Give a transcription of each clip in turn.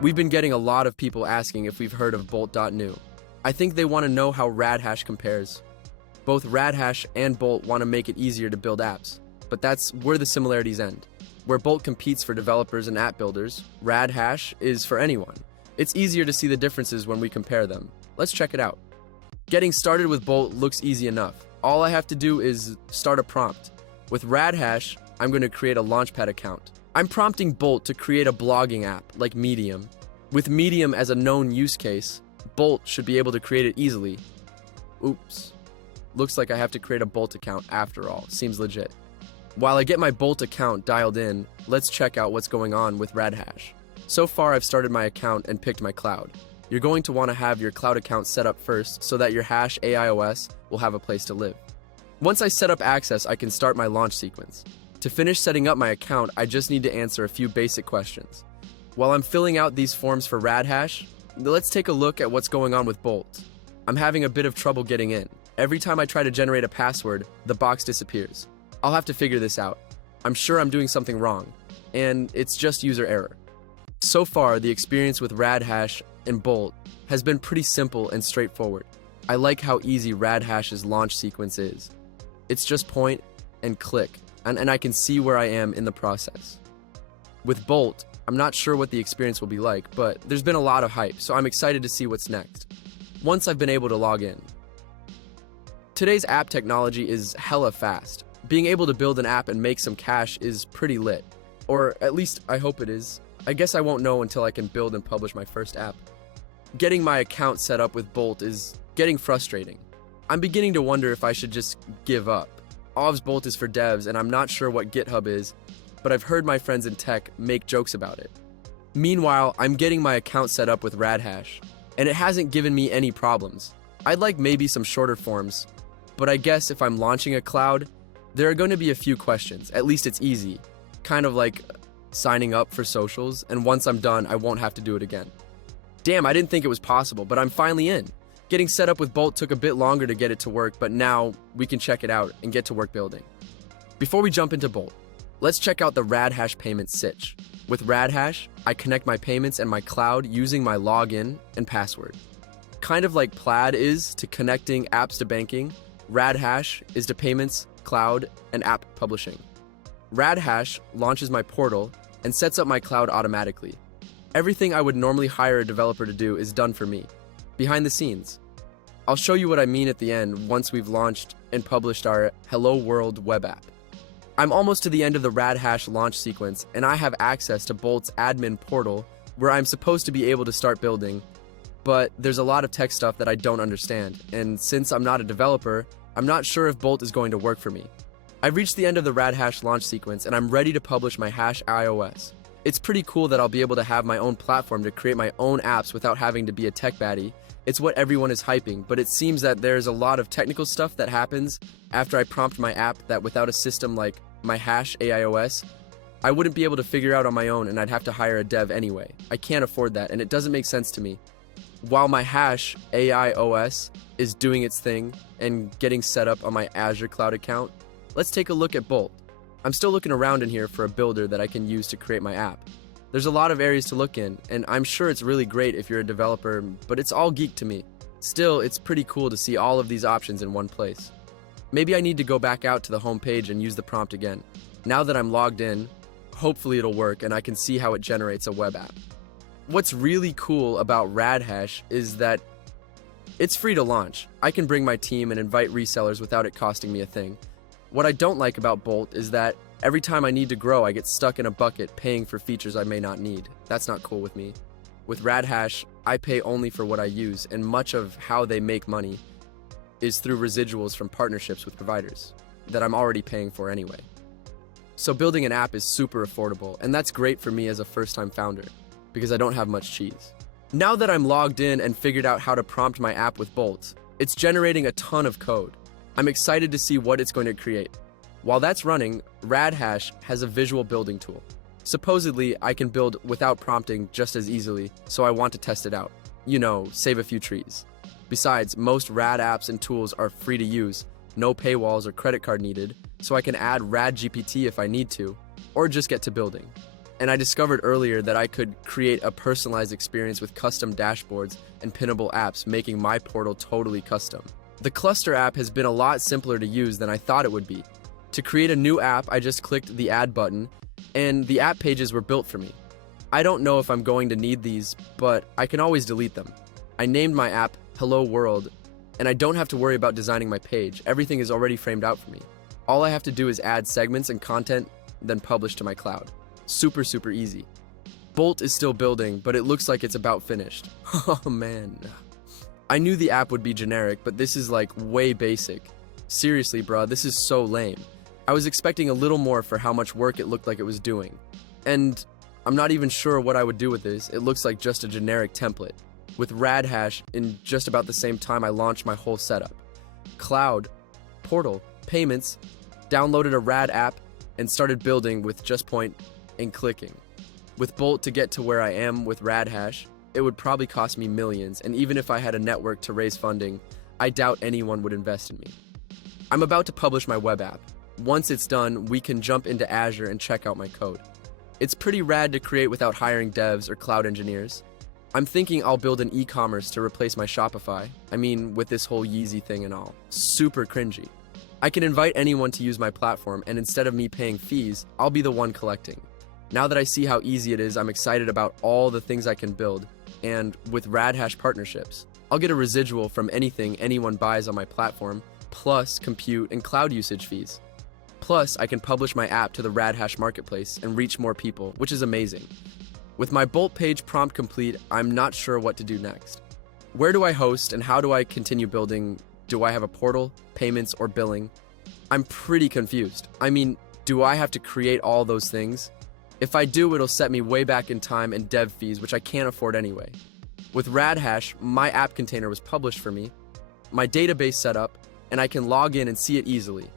We've been getting a lot of people asking if we've heard of Bolt.new. I think they want to know how RadHash compares. Both RadHash and Bolt want to make it easier to build apps, but that's where the similarities end. Where Bolt competes for developers and app builders, RadHash is for anyone. It's easier to see the differences when we compare them. Let's check it out. Getting started with Bolt looks easy enough. All I have to do is start a prompt. With RadHash, I'm going to create a Launchpad account. I'm prompting Bolt to create a blogging app like Medium. With Medium as a known use case, Bolt should be able to create it easily. Oops. Looks like I have to create a Bolt account after all. Seems legit. While I get my Bolt account dialed in, let's check out what's going on with RadHash. So far, I've started my account and picked my cloud. You're going to want to have your cloud account set up first so that your hash AIOS will have a place to live. Once I set up access, I can start my launch sequence. To finish setting up my account, I just need to answer a few basic questions. While I'm filling out these forms for RadHash, let's take a look at what's going on with Bolt. I'm having a bit of trouble getting in. Every time I try to generate a password, the box disappears. I'll have to figure this out. I'm sure I'm doing something wrong, and it's just user error. So far, the experience with RadHash and Bolt has been pretty simple and straightforward. I like how easy RadHash's launch sequence is. It's just point and click, and I can see where I am in the process. With Bolt, I'm not sure what the experience will be like, but there's been a lot of hype, so I'm excited to see what's next, once I've been able to log in. Today's app technology is hella fast. Being able to build an app and make some cash is pretty lit. Or at least I hope it is. I guess I won't know until I can build and publish my first app. Getting my account set up with Bolt is getting frustrating. I'm beginning to wonder if I should just give up. OVS Bolt is for devs, and I'm not sure what GitHub is, but I've heard my friends in tech make jokes about it. Meanwhile, I'm getting my account set up with RadHash, and it hasn't given me any problems. I'd like maybe some shorter forms, but I guess if I'm launching a cloud, there are going to be a few questions. At least it's easy. Kind of like signing up for socials, and once I'm done, I won't have to do it again. Damn, I didn't think it was possible, but I'm finally in. Getting set up with Bolt took a bit longer to get it to work, but now we can check it out and get to work building. Before we jump into Bolt, let's check out the RadHash payment sitch. With RadHash, I connect my payments and my cloud using my login and password. Kind of like Plaid is to connecting apps to banking, RadHash is to payments, cloud, and app publishing. RadHash launches my portal and sets up my cloud automatically. Everything I would normally hire a developer to do is done for me, behind the scenes. I'll show you what I mean at the end once we've launched and published our Hello World web app. I'm almost to the end of the RadHash launch sequence, and I have access to Bolt's admin portal where I'm supposed to be able to start building, but there's a lot of tech stuff that I don't understand, and since I'm not a developer, I'm not sure if Bolt is going to work for me. I've reached the end of the RadHash launch sequence, and I'm ready to publish my hash iOS. It's pretty cool that I'll be able to have my own platform to create my own apps without having to be a tech baddie. It's what everyone is hyping, but it seems that there's a lot of technical stuff that happens after I prompt my app that without a system like my hash AIOS, I wouldn't be able to figure out on my own, and I'd have to hire a dev anyway. I can't afford that, and it doesn't make sense to me. While my hash AIOS is doing its thing and getting set up on my Azure cloud account, let's take a look at Bolt. I'm still looking around in here for a builder that I can use to create my app. There's a lot of areas to look in, and I'm sure it's really great if you're a developer, but it's all geek to me. Still, it's pretty cool to see all of these options in one place. Maybe I need to go back out to the home page and use the prompt again. Now that I'm logged in, hopefully it'll work and I can see how it generates a web app. What's really cool about RadHash is that it's free to launch. I can bring my team and invite resellers without it costing me a thing. What I don't like about Bolt is that every time I need to grow, I get stuck in a bucket paying for features I may not need. That's not cool with me. With RadHash, I pay only for what I use, and much of how they make money is through residuals from partnerships with providers that I'm already paying for anyway. So building an app is super affordable, and that's great for me as a first-time founder, because I don't have much cheese. Now that I'm logged in and figured out how to prompt my app with Bolt, it's generating a ton of code. I'm excited to see what it's going to create. While that's running, RadHash has a visual building tool. Supposedly, I can build without prompting just as easily, so I want to test it out. You know, save a few trees. Besides, most Rad apps and tools are free to use, no paywalls or credit card needed, so I can add RadGPT if I need to, or just get to building. And I discovered earlier that I could create a personalized experience with custom dashboards and pinnable apps, making my portal totally custom. The Cluster app has been a lot simpler to use than I thought it would be. To create a new app, I just clicked the Add button, and the app pages were built for me. I don't know if I'm going to need these, but I can always delete them. I named my app Hello World, and I don't have to worry about designing my page. Everything is already framed out for me. All I have to do is add segments and content, then publish to my cloud. Super, super easy. Bolt is still building, but it looks like it's about finished. Oh man. I knew the app would be generic, but this is like way basic. Seriously, bruh, this is so lame. I was expecting a little more for how much work it looked like it was doing. And I'm not even sure what I would do with this. It looks like just a generic template. With RadHash, in just about the same time I launched my whole setup. Cloud, portal, payments, downloaded a Rad app, and started building with just point and clicking. With Bolt to get to where I am with RadHash, it would probably cost me millions, and even if I had a network to raise funding, I doubt anyone would invest in me. I'm about to publish my web app. Once it's done, we can jump into Azure and check out my code. It's pretty rad to create without hiring devs or cloud engineers. I'm thinking I'll build an e-commerce to replace my Shopify. I mean, with this whole Yeezy thing and all. Super cringy. I can invite anyone to use my platform, and instead of me paying fees, I'll be the one collecting. Now that I see how easy it is, I'm excited about all the things I can build, and with RadHash partnerships, I'll get a residual from anything anyone buys on my platform, plus compute and cloud usage fees. Plus, I can publish my app to the RadHash marketplace and reach more people, which is amazing. With my Bolt page prompt complete, I'm not sure what to do next. Where do I host and how do I continue building? Do I have a portal, payments, or billing? I'm pretty confused. I mean, do I have to create all those things? If I do, it'll set me way back in time and dev fees, which I can't afford anyway. With RadHash, my app container was published for me, my database set up, and I can log in and see it easily.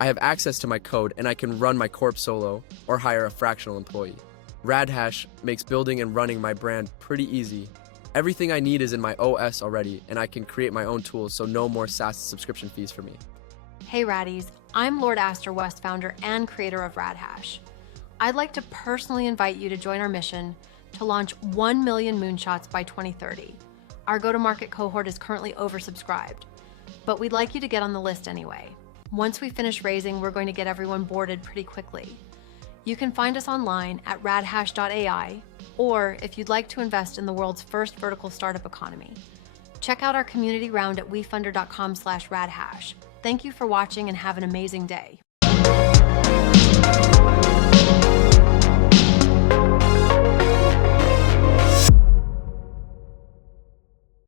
I have access to my code, and I can run my corp solo or hire a fractional employee. RadHash makes building and running my brand pretty easy. Everything I need is in my OS already, and I can create my own tools, so no more SaaS subscription fees for me. Hey Raddies, I'm Lord Aster West, founder and creator of RadHash. I'd like to personally invite you to join our mission to launch 1 million moonshots by 2030. Our go-to-market cohort is currently oversubscribed, but we'd like you to get on the list anyway. Once we finish raising, we're going to get everyone boarded pretty quickly. You can find us online at radhash.ai, or if you'd like to invest in the world's first vertical startup economy, check out our community round at wefunder.com/radhash. Thank you for watching and have an amazing day.